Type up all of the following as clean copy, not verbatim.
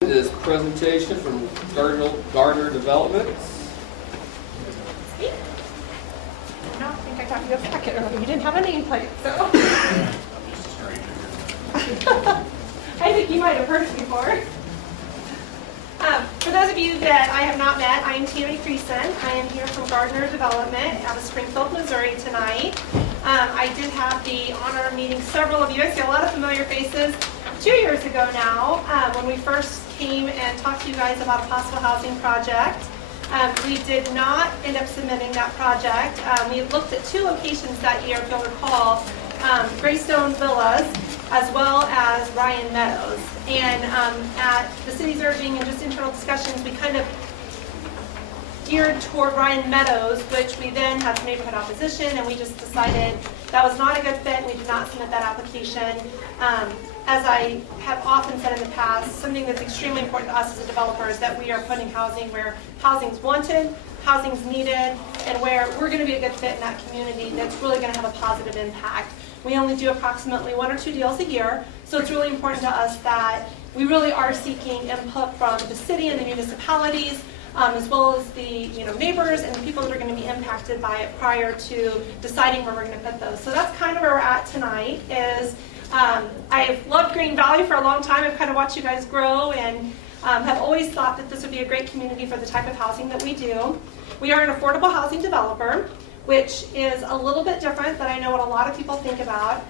This presentation from Gardner Developments. I don't think I got you a packet earlier. You didn't have a nameplate, so. I think you might have heard it before. For those of you that I have not met, I am Tammy Creason. I am here from Gardner Development out of Springfield, Missouri tonight. I did have the honor of meeting several of you. I see a lot of familiar faces. 2 years ago now, when we first came and talked to you guys about a possible housing project. We did not end up submitting that project. We looked at two locations that year, if you'll recall, Greystone Villas as well as Ryan Meadows. And at the city's urging and just internal discussions, we kind of geared toward Ryan Meadows, which we then had some neighborhood opposition, and we just decided that was not a good fit, and we did not submit that application. As I have often said in the past, something that's extremely important to us as a developer is that we are putting housing where housing's wanted, housing's needed, and where we're going to be a good fit in that community that's really going to have a positive impact. We only do approximately 1 or 2 deals a year, so it's really important to us that we really are seeking input from the city and the municipalities, as well as the neighbors and the people that are going to be impacted by it prior to deciding where we're going to put those. So that's kind of where we're at tonight. I've loved Green Valley for a long time. I've kind of watched you guys grow and have always thought that this would be a great community for the type of housing that we do. We are an affordable housing developer, which is a little bit different than I know what a lot of people think about.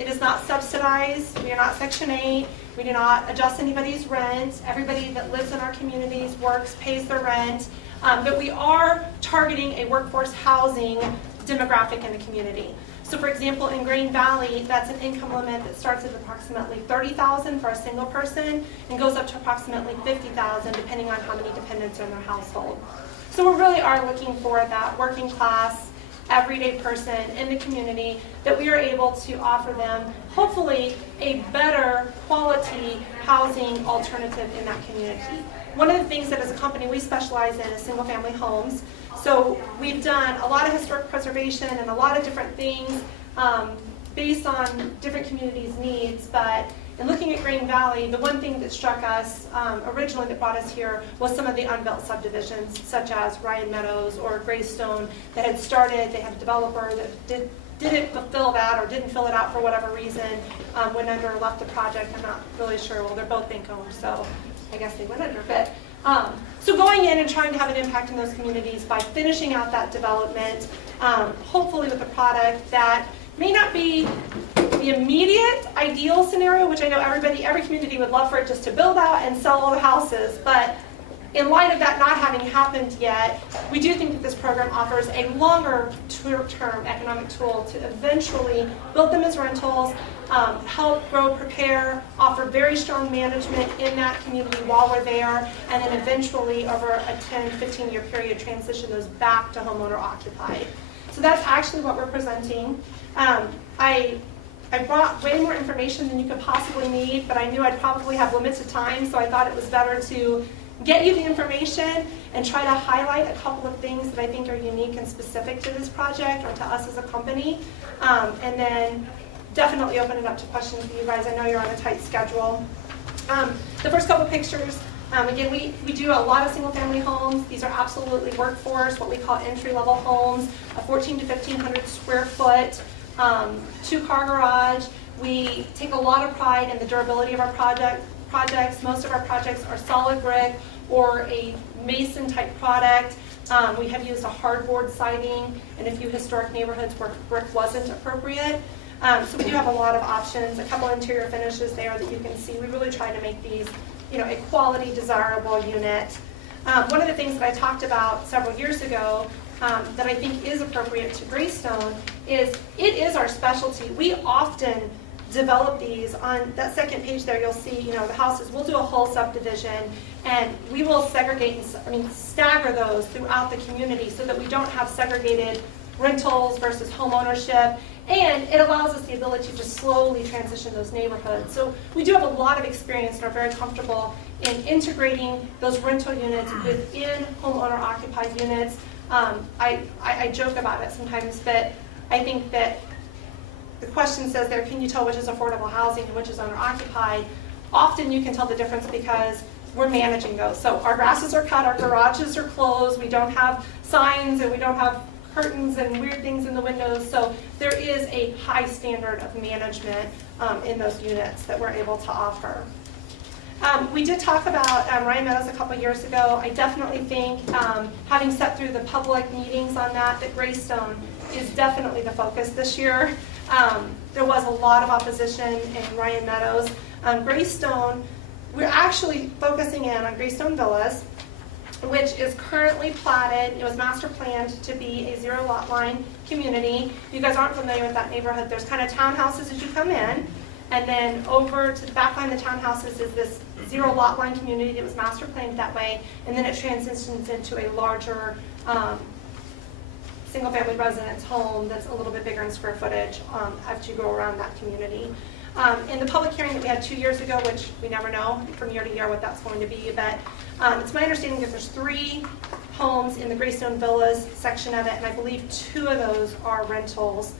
It is not subsidized. We are not Section 8. We do not adjust anybody's rent. Everybody that lives in our communities works, pays their rent. But we are targeting a workforce housing demographic in the community. So for example, in Green Valley, that's an income limit that starts at approximately $30,000 for a single person and goes up to approximately $50,000 depending on how many dependents are in their household. So we really are looking for that working class, everyday person in the community that we are able to offer them, hopefully, a better quality housing alternative in that community. One of the things that as a company we specialize in is single family homes. So we've done a lot of historic preservation and a lot of different things based on different communities' needs, but in looking at Green Valley, the one thing that struck us originally that brought us here was some of the unbuilt subdivisions, such as Ryan Meadows or Greystone, that had started. They had a developer that didn't fulfill that or didn't fill it out for whatever reason, went under or left the project. I'm not really sure. Well, they're both bank owned, so I guess they went under. But so going in and trying to have an impact in those communities by finishing out that development, hopefully with a product that may not be the immediate ideal scenario, which I know every community would love for it just to build out and sell all the houses, but in light of that not having happened yet, we do think that this program offers a longer term economic tool to eventually build them as rentals, help grow, prepare, offer very strong management in that community while we're there, and then eventually over a 10, 15-year period transition those back to homeowner occupied. So that's actually what we're presenting. I brought way more information than you could possibly need, but I knew I'd probably have limited time, so I thought it was better to get you the information and try to highlight a couple of things that I think are unique and specific to this project or to us as a company, and then definitely open it up to questions for you guys. I know you're on a tight schedule. The first couple pictures, again, we do a lot of single-family homes. These are absolutely workforce, what we call entry-level homes, a 1,400 to 1,500 square foot, 2-car garage. We take a lot of pride in the durability of our projects. Most of our projects are solid brick or a mason type product. We have used a hardboard siding in a few historic neighborhoods where brick wasn't appropriate. So we do have a lot of options, a couple interior finishes there that you can see. We really try to make these a quality, desirable unit. One of the things that I talked about several years ago that I think is appropriate to Greystone is it is our specialty. We often develop these. On that second page there, you'll see the houses. We'll do a whole subdivision, and we will segregate and stagger those throughout the community so that we don't have segregated rentals versus home ownership. And it allows us the ability to just slowly transition those neighborhoods. So we do have a lot of experience and are very comfortable in integrating those rental units within homeowner occupied units. I joke about it sometimes, but I think that the question says there, can you tell which is affordable housing and which is owner occupied? often you can tell the difference because we're managing those. So our grasses are cut, our garages are closed, we don't have signs, and we don't have curtains and weird things in the windows. So there is a high standard of management in those units that we're able to offer. We did talk about Ryan Meadows a couple years ago. I definitely think, having sat through the public meetings on that Greystone is definitely the focus this year. There was a lot of opposition in Ryan Meadows. Greystone, we're actually focusing in on Greystone Villas, which is currently platted. It was master planned to be a zero lot line community. If you guys aren't familiar with that neighborhood, there's kind of townhouses as you come in, and then over to the back line of the townhouses is this zero lot line community that was master planned that way, and then it transitions into a larger single family residence home that's a little bit bigger in square footage as you go around that community. In the public hearing that we had 2 years ago, which we never know from year to year what that's going to be, but it's my understanding that there's 3 homes in the Greystone Villas section of it, and I believe 2 of those are rentals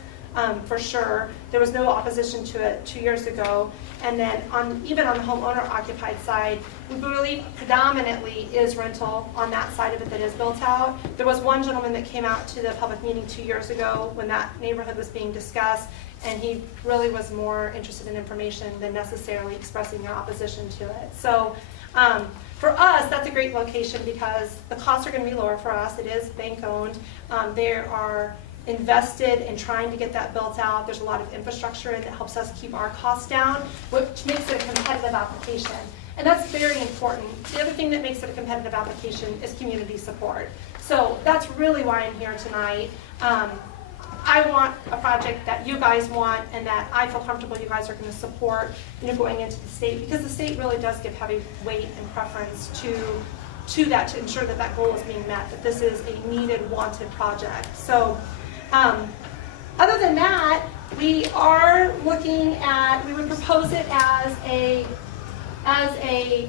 for sure. There was no opposition to it 2 years ago. And then even on the homeowner occupied side, we believe predominantly is rental on that side of it that is built out. There was one gentleman that came out to the public meeting 2 years ago when that neighborhood was being discussed, and he really was more interested in information than necessarily expressing an opposition to it. So for us, that's a great location because the costs are going to be lower for us. It is bank owned. They are invested in trying to get that built out. There's a lot of infrastructure in that helps us keep our costs down, which makes it a competitive application. And that's very important. The other thing that makes it a competitive application is community support. So that's really why I'm here tonight. I want a project that you guys want and that I feel comfortable you guys are going to support, going into the state, because the state really does give heavy weight and preference to that, to ensure that that goal is being met, that this is a needed, wanted project. So other than that, we are looking at, we would propose it as a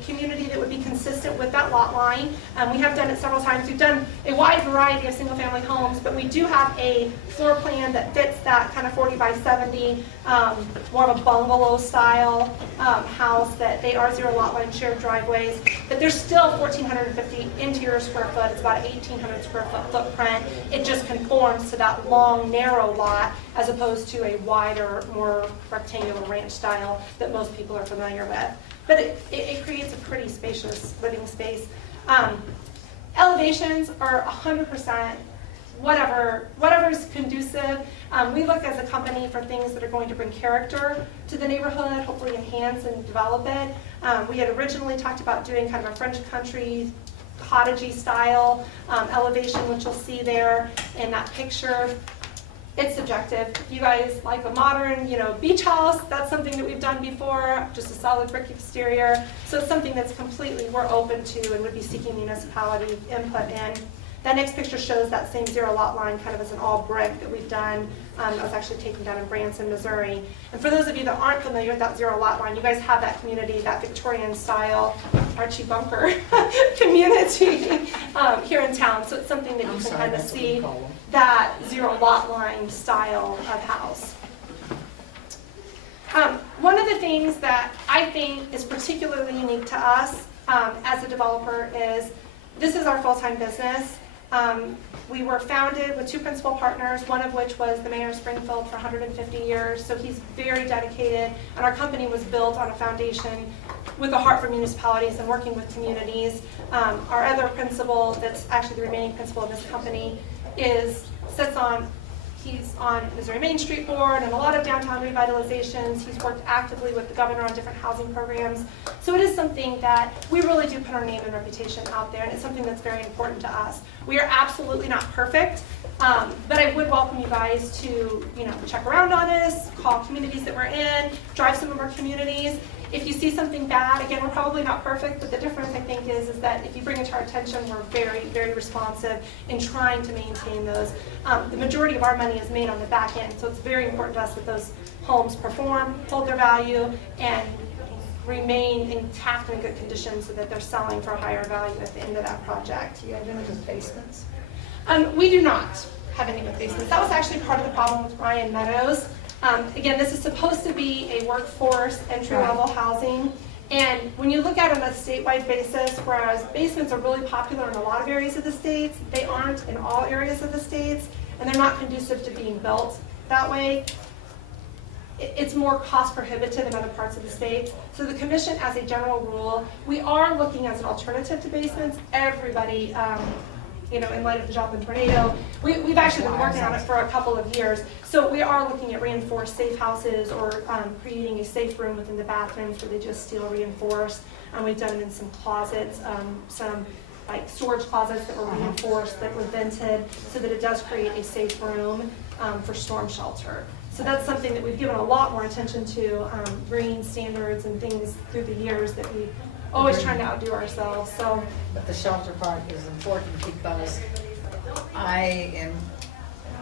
community that would be consistent with that lot line. We have done it several times. We've done a wide variety of single family homes, but we do have a floor plan that fits that kind of 40 by 70, more of a bungalow style house, that they are zero lot line shared driveways, but there's still 1,450 interior square foot. It's about an 1,800 square foot footprint. It just conforms to that long, narrow lot as opposed to a wider, more rectangular ranch style that most people are familiar with. But it creates a pretty spacious living space. Elevations are 100% whatever's conducive. We look as a company for things that are going to bring character to the neighborhood, hopefully enhance and develop it. We had originally talked about doing kind of a French country, cottagey style elevation, which you'll see there in that picture. It's subjective. If you guys like a modern, beach house, that's something that we've done before, just a solid brick exterior. So it's something that's completely we're open to and would be seeking municipality input in. That next picture shows that same zero lot line kind of as an all brick that we've done. That was actually taken down in Branson, Missouri. And for those of you that aren't familiar with that zero lot line, you guys have that community, that Victorian style Archie Bunker community here in town. So it's something that you can kind of see that zero lot line style of house. One of the things that I think is particularly unique to us as a developer is this is our full-time business. We were founded with 2 principal partners, one of which was the mayor of Springfield for 150 years, so he's very dedicated, and our company was built on a foundation with a heart for municipalities and working with communities. Our other principal, that's actually the remaining principal of this company, he's on Missouri Main Street Board and a lot of downtown revitalizations. He's worked actively with the governor on different housing programs. So it is something that we really do put our name and reputation out there, and it's something that's very important to us. We are absolutely not perfect, but I would welcome you guys to check around on us, call communities that we're in, drive some of our communities. If you see something bad, again, we're probably not perfect, but the difference I think is that if you bring it to our attention, we're very, very responsive in trying to maintain those. The majority of our money is made on the back end, so it's very important to us that those homes perform, hold their value, and remain intact and in good condition so that they're selling for a higher value at the end of that project. Do you have any with basements? We do not have any with basements. That was actually part of the problem with Ryan Meadows. Again, this is supposed to be a workforce entry-level housing, And when you look at it on a statewide basis, whereas basements are really popular in a lot of areas of the states, they aren't in all areas of the states, and they're not conducive to being built that way. It's more cost prohibitive in other parts of the state. So the commission, as a general rule, we are looking as an alternative to basements. Everybody, in light of the Joplin tornado, we've actually been working on it for a couple of years. So we are looking at reinforced safe houses or creating a safe room within the bathrooms where they just steel reinforced. We've done it in some closets, some like storage closets that were reinforced, that were vented, so that it does create a safe room for storm shelter. So that's something that we've given a lot more attention to, green standards and things through the years that we always trying to outdo ourselves. So, but the shelter part is important because I am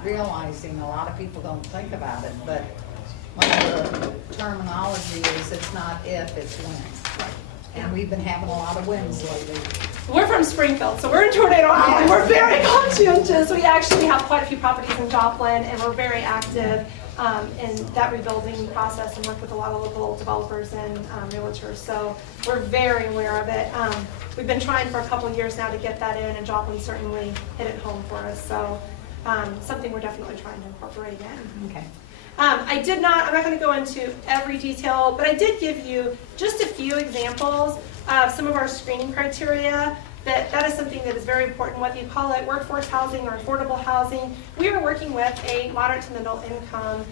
realizing a lot of people don't think about it, but one of the terminology is it's not if, it's when. And we've been having a lot of winds lately. We're from Springfield, so we're in Tornado Alley. We're very conscientious. We actually have quite a few properties in Joplin, and we're very active in that rebuilding process and work with a lot of local developers and realtors. So we're very aware of it. We've been trying for a couple of years now to get that in, and Joplin certainly hit it home for us. So something we're definitely trying to incorporate in. Okay. I'm not going to go into every detail, but I did give you just a few examples of some of our screening criteria. That is something that is very important, whether you call it workforce housing or affordable housing. We are working with a moderate to middle income,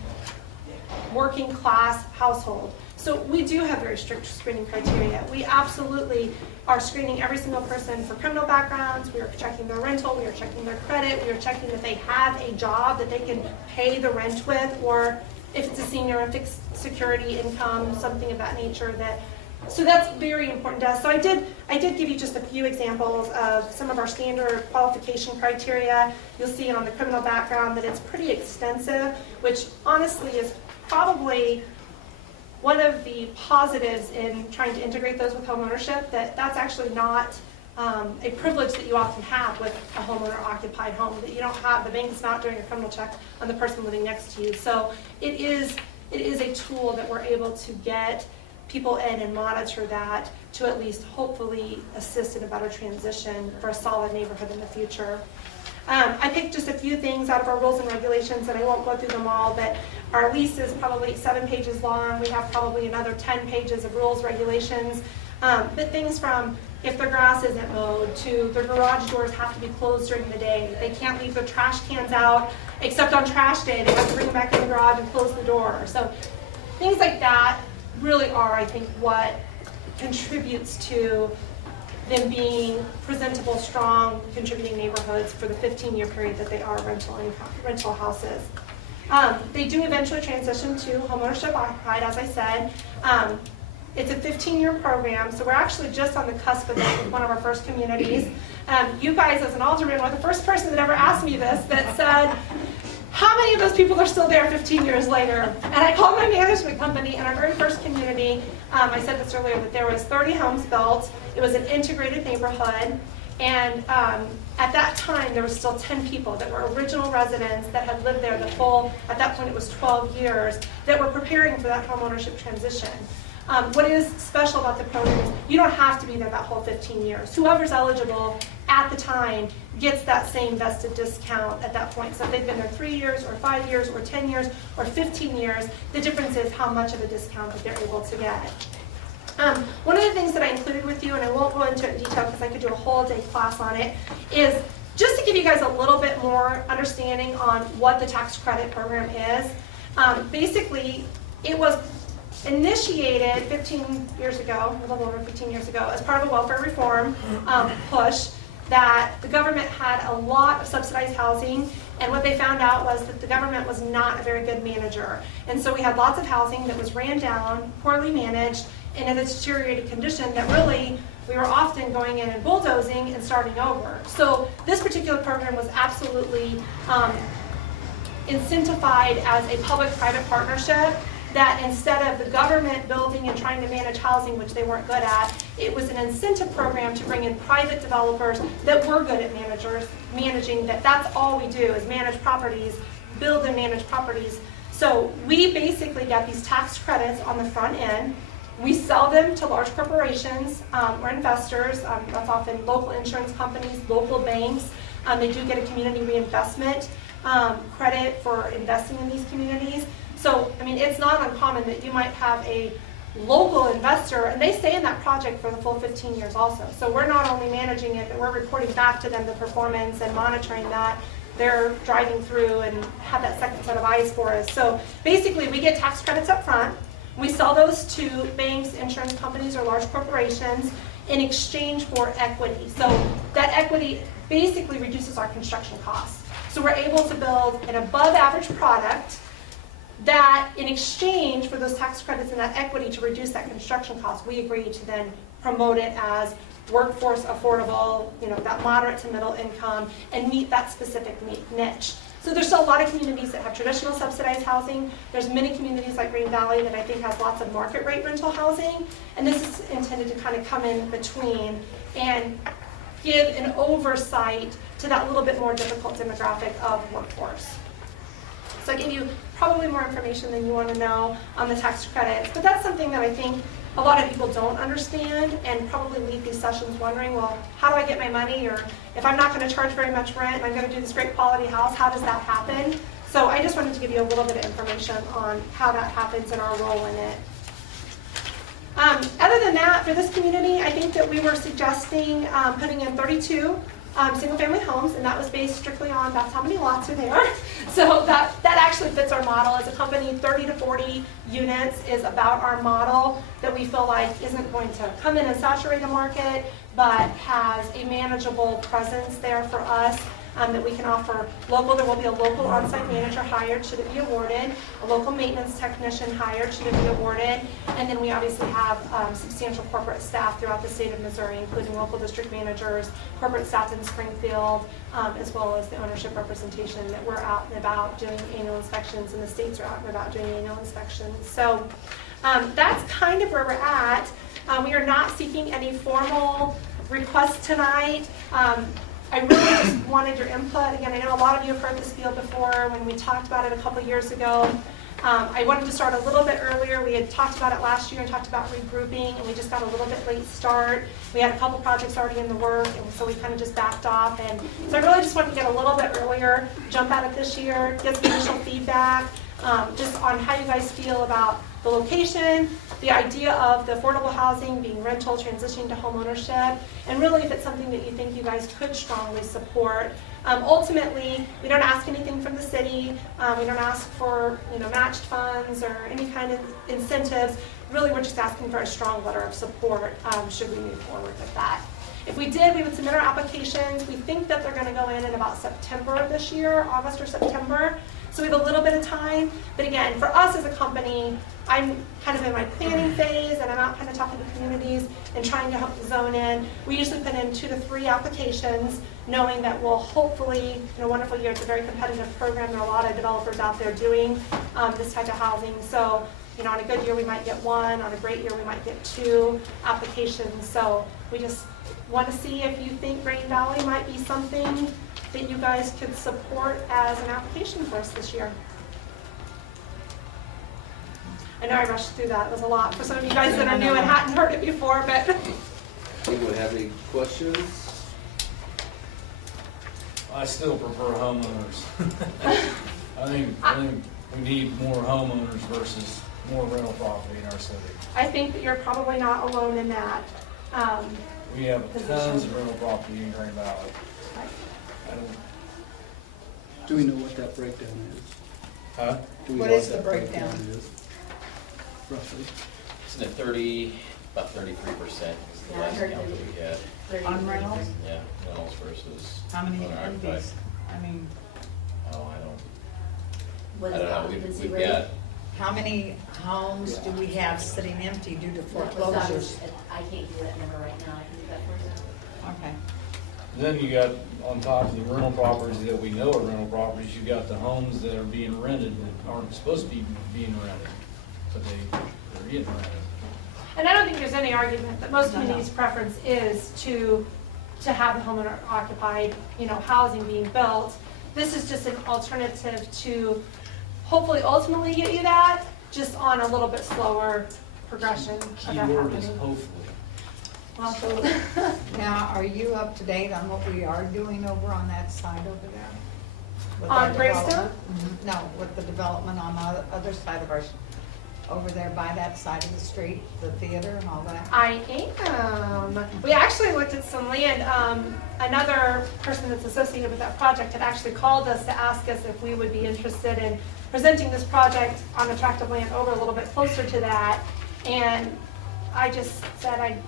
working class household. So we do have very strict screening criteria. We absolutely are screening every single person for criminal backgrounds. We are checking their rental. We are checking their credit. We are checking that they have a job that they can pay the rent with, or if it's a senior, a fixed security income, something of that nature. So that's very important to us. So I did give you just a few examples of some of our standard qualification criteria. You'll see it on the criminal background that it's pretty extensive, which honestly is probably one of the positives in trying to integrate those with homeownership, that's actually not a privilege that you often have with a homeowner-occupied home, that you don't have, the bank's not doing a criminal check on the person living next to you. So it is a tool that we're able to get people in and monitor that to at least hopefully assist in a better transition for a solid neighborhood in the future. I picked just a few things out of our rules and regulations, and I won't go through them all, but our lease is probably 7 pages long. We have probably another 10 pages of rules, regulations, but things from if their grass isn't mowed to their garage doors have to be closed during the day. They can't leave their trash cans out except on trash day. They have to bring them back in the garage and close the door. So things like that really are, I think, what contributes to them being presentable, strong, contributing neighborhoods for the 15-year period that they are rental houses. They do eventually transition to homeownership occupied, as I said. It's a 15-year program, so we're actually just on the cusp of that with one of our first communities. You guys, as an alderman, were the first person that ever asked me this, that said, how many of those people are still there 15 years later? And I called my management company in our very first community. I said this earlier, that there was 30 homes built. It was an integrated neighborhood. And at that time, there was still 10 people that were original residents that had lived there the full, at that point it was 12 years, that were preparing for that homeownership transition. What is special about the program is you don't have to be there that whole 15 years. Whoever's eligible at the time gets that same vested discount at that point. So if they've been there 3 years or 5 years or 10 years or 15 years, the difference is how much of a discount that they're able to get. One of the things that I included with you, and I won't go into it in detail because I could do a whole day class on it, is just to give you guys a little bit more understanding on what the tax credit program is. Basically, it was initiated 15 years ago, a little over 15 years ago, as part of a welfare reform push that the government had a lot of subsidized housing, and what they found out was that the government was not a very good manager. And so we had lots of housing that was ran down, poorly managed, and in a deteriorated condition that really we were often going in and bulldozing and starting over. So this particular program was absolutely incentivized as a public-private partnership, that instead of the government building and trying to manage housing, which they weren't good at, it was an incentive program to bring in private developers that were good at managing, that's all we do is manage properties, build and manage properties. So we basically got these tax credits on the front end. We sell them to large corporations or investors. That's often local insurance companies, local banks. They do get a community reinvestment credit for investing in these communities. So, I mean, it's not uncommon that you might have a local investor and they stay in that project for the full 15 years also. So we're not only managing it, but we're reporting back to them the performance and monitoring that. They're driving through and have that second set of eyes for us. So basically, we get tax credits up front. We sell those to banks, insurance companies, or large corporations in exchange for equity. So that equity basically reduces our construction costs. So we're able to build an above average product that in exchange for those tax credits and that equity to reduce that construction cost, we agree to then promote it as workforce affordable, that moderate to middle income, and meet that specific niche. So there's still a lot of communities that have traditional subsidized housing. There's many communities like Green Valley that I think has lots of market rate rental housing, and this is intended to kind of come in between and give an oversight to that little bit more difficult demographic of workforce. So I gave you probably more information than you want to know on the tax credits, but that's something that I think a lot of people don't understand and probably leave these sessions wondering, well, how do I get my money? Or if I'm not going to charge very much rent and I'm going to do this great quality house, how does that happen? So I just wanted to give you a little bit of information on how that happens and our role in it. Other than that, for this community, I think that we were suggesting putting in 32 single-family homes, and that was based strictly on that's how many lots are there. So that actually fits our model as a company. 30 to 40 units is about our model that we feel like isn't going to come in and saturate the market, but has a manageable presence there for us. That we can offer local. There will be a local on-site manager hired should it be awarded, a local maintenance technician hired should it be awarded, and then we obviously have substantial corporate staff throughout the state of Missouri, including local district managers, corporate staff in Springfield, as well as the ownership representation that we're out and about doing annual inspections, and the states are out and about doing annual inspections. So that's kind of where we're at. We are not seeking any formal requests tonight. I really just wanted your input. Again, I know a lot of you have heard this field before when we talked about it a couple years ago. I wanted to start a little bit earlier. We had talked about it last year and talked about regrouping, and we just got a little bit late start. We had a couple projects already in the work, and so we kind of just backed off. And so I really just wanted to get a little bit earlier, jump at it this year, get some initial feedback just on how you guys feel about the location, the idea of the affordable housing being rental, transitioning to home ownership, and really if it's something that you think you guys could strongly support. Ultimately, we don't ask anything from the city. We don't ask for matched funds or any kind of incentives. Really, we're just asking for a strong letter of support should we move forward with that. If we did, we would submit our applications. We think that they're going to go in about September of this year, August or September. So we have a little bit of time. But again, for us as a company, I'm kind of in my planning phase, and I'm out kind of talking to communities and trying to help zone in. We usually put in 2 to 3 applications, knowing that we'll hopefully, in a wonderful year, it's a very competitive program. There are a lot of developers out there doing this type of housing. So, on a good year, we might get 1. On a great year, we might get 2 applications. So we just want to see if you think Green Valley might be something that you guys could support as an application for us this year. I know I rushed through that. It was a lot for some of you guys that are new and hadn't heard it before, but. Anyone have any questions? I still prefer homeowners. I think we need more homeowners versus more rental property in our city. I think that you're probably not alone in that. We have tons of rental property in Green Valley. Do we know what that breakdown is? Huh? Do we What know is the that breakdown? is? Roughly. Isn't it about 33% is the Yeah, I last heard count that we had? 30. On rentals? Yeah, rentals versus How many owner-occupied. empties? I mean, Oh, Was I the don't know, occupancy we've rate? got, how many homes do we have sitting empty due to foreclosures? I can't give you that number right now, I can do that for you. Okay. Then you got, on top of the rental properties that we know are rental properties, you got the homes that are being rented that aren't supposed to be being rented, but they're getting rented. And I don't think there's any argument that most communities' preference is to have the homeowner occupied, housing being built. This is just an alternative to hopefully ultimately get you that, just on a little bit slower progression of that Keyword is happening. hopefully. Well, so- Now, are you up to date on what we are doing over on that side over there? With On that Greystone? development? No, with the development on the other side of our, over there by that side of the street, the theater and all that? I am. We actually looked at some land. Another person that's associated with that project had actually called us to ask us if we would be interested in presenting this project on a tract of land over a little bit closer to that. And I just said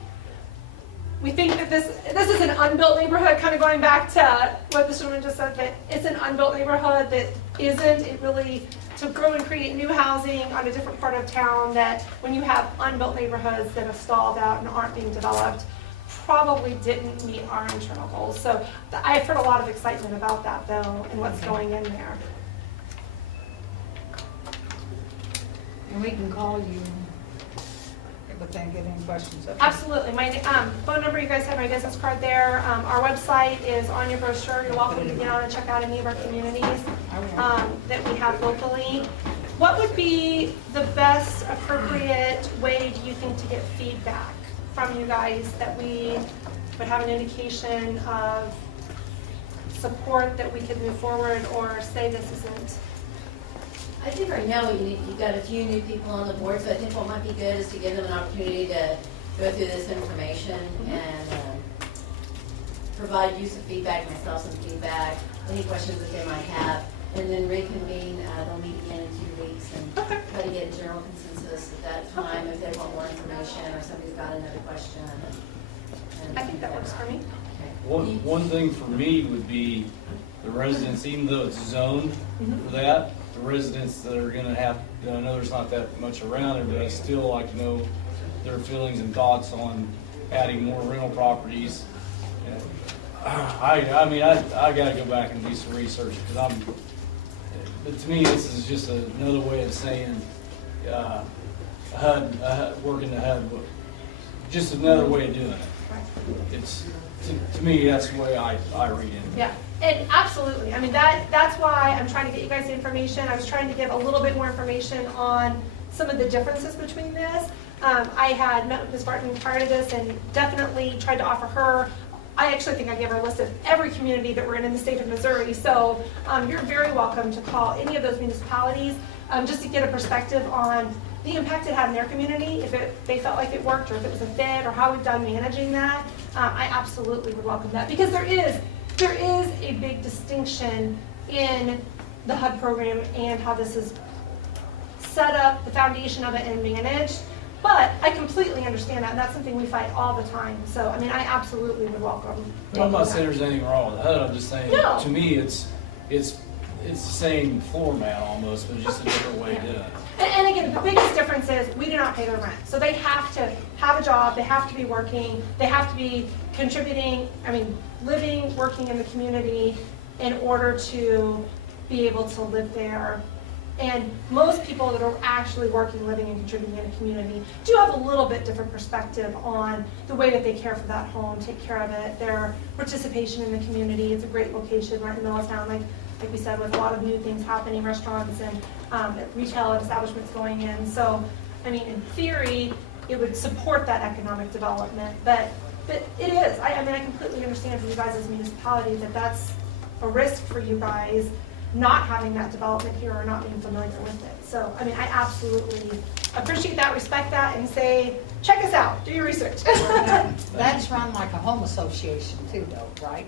we think that this is an unbuilt neighborhood, kind of going back to what this woman just said, that it's an unbuilt neighborhood that isn't, it really, to grow and create new housing on a different part of town, that when you have unbuilt neighborhoods that have stalled out and aren't being developed, probably didn't meet our internal goals. So I've heard a lot of excitement about that though, and what's going in there. And we can call you if we can't get any questions. up. Absolutely. My phone number, you guys have my business card there. Our website is on your brochure. You're welcome to get on and check out any of our communities that we have locally. What would be the best appropriate way, do you think, to get feedback from you guys, that we would have an indication of support that we could move forward, or say this isn't? I think right now you've got a few new people on the board, so I think what might be good is to give them an opportunity to go through this information and provide you some feedback, myself some feedback, any questions that they might have, and then reconvene. They'll meet again in 2 weeks and try to get a general consensus at that time if they want more information or somebody's got another question. And I think that works for me. One thing for me would be the residents, even though it's zoned for that, the residents that are gonna have, I know there's not that much around there, but I still like to know their feelings and thoughts on adding more rental properties. I mean, I gotta go back and do some research, because but to me, this is just another way of saying, working the HUD, just another way of doing it. It's, to me, that's the way I read it. Yeah, and absolutely. I mean, that's why I'm trying to get you guys the information. I was trying to give a little bit more information on some of the differences between this. I had met with Ms. Barton prior to this and definitely tried to offer her, I actually think I gave her a list of every community that we're in the state of Missouri. So you're very welcome to call any of those municipalities just to get a perspective on the impact it had in their community, if they felt like it worked, or if it was a fit, or how we've done managing that. I absolutely would welcome that, because there is a big distinction in the HUD program and how this is set up, the foundation of it, and managed. But I completely understand that, and that's something we fight all the time. So, I mean, I absolutely would welcome. I'm not saying there's anything wrong with HUD, I'm just saying, No. to me, it's the same floor mat almost, but just a different way of doing it. And again, the biggest difference is we do not pay their rent. So they have to have a job, they have to be working, they have to be contributing, living, working in the community in order to be able to live there. And most people that are actually working, living, and contributing in a community do have a little bit different perspective on the way that they care for that home, take care of it, their participation in the community. It's a great location right in the middle of town, like we said, with a lot of new things happening, restaurants and retail establishments going in. So, I mean, in theory, it would support that economic development, but it is. I completely understand for you guys as a municipality that that's a risk for you guys, not having that development here or not being familiar with it. So, I absolutely appreciate that, respect that, and say, check us out, do your research. That's run like a home association too, though, right?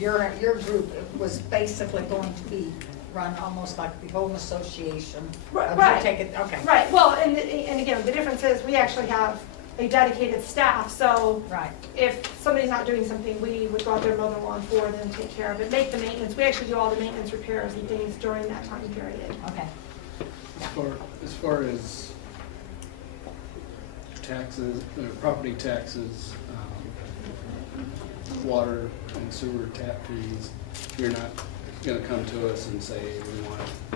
Your group was basically going to be run almost like the home association. Right. Take it, okay. Right, well, and again, the difference is we actually have a dedicated staff, so Right. if somebody's not doing something, we would go out there, mow the lawn for them, take care of it, make the maintenance. We actually do all the maintenance, repairs, and things during that time period. Okay. As far as taxes, property taxes, water and sewer tap fees, you're not gonna come to us and say,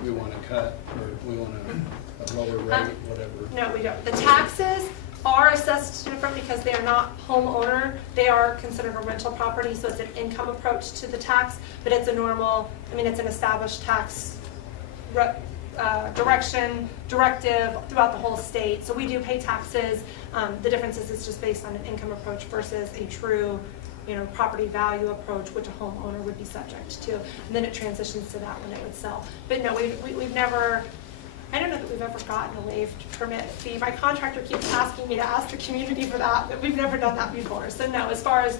we want to cut, or we want a lower rate, whatever. No, we don't. The taxes are assessed different because they are not homeowner. They are considered a rental property, so it's an income approach to the tax, but it's a normal, it's an established tax directive throughout the whole state. So we do pay taxes. The difference is it's just based on an income approach versus a true, property value approach, which a homeowner would be subject to. And then it transitions to that when it would sell. But no, we've never, I don't know that we've ever gotten a waived permit fee. My contractor keeps asking me to ask the community for that, but we've never done that before. So no, as far as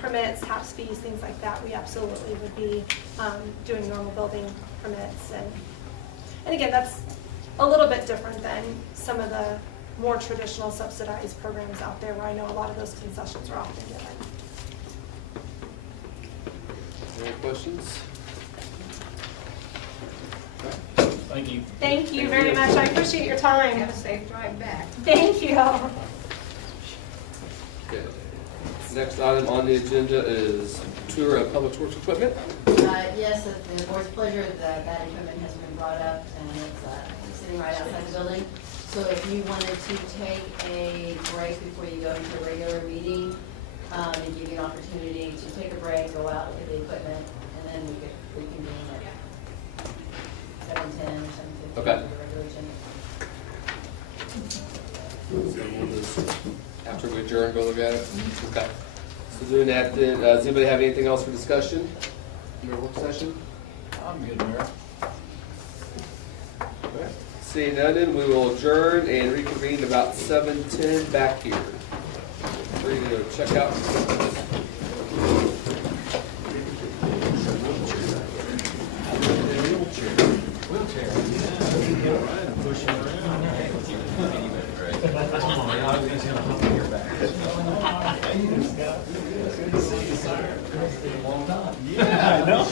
permits, tax fees, things like that, we absolutely would be doing normal building permits. And again, that's a little bit different than some of the more traditional subsidized programs out there where I know a lot of those concessions are often given. Any questions? Thank you. Thank you very much. I appreciate your time. Have a safe drive back. Thank you. Okay. Next item on the agenda is tour of public works equipment. Yes, at the board's pleasure, that equipment has been brought up, and it's sitting right outside the building. So if you wanted to take a break before you go into a regular meeting, and give you an opportunity to take a break, go out, look at the equipment, and then we could reconvene at 7:10 or 7:15. Okay. Your regular agenda. So we'll just, after we adjourn, go look at it? Okay. So doing that then, does anybody have anything else for discussion in our work session? I'm good, Mayor. Okay. Seeing none, then we will adjourn and reconvene about 7:10 back here. Ready to check out? Yeah, I know.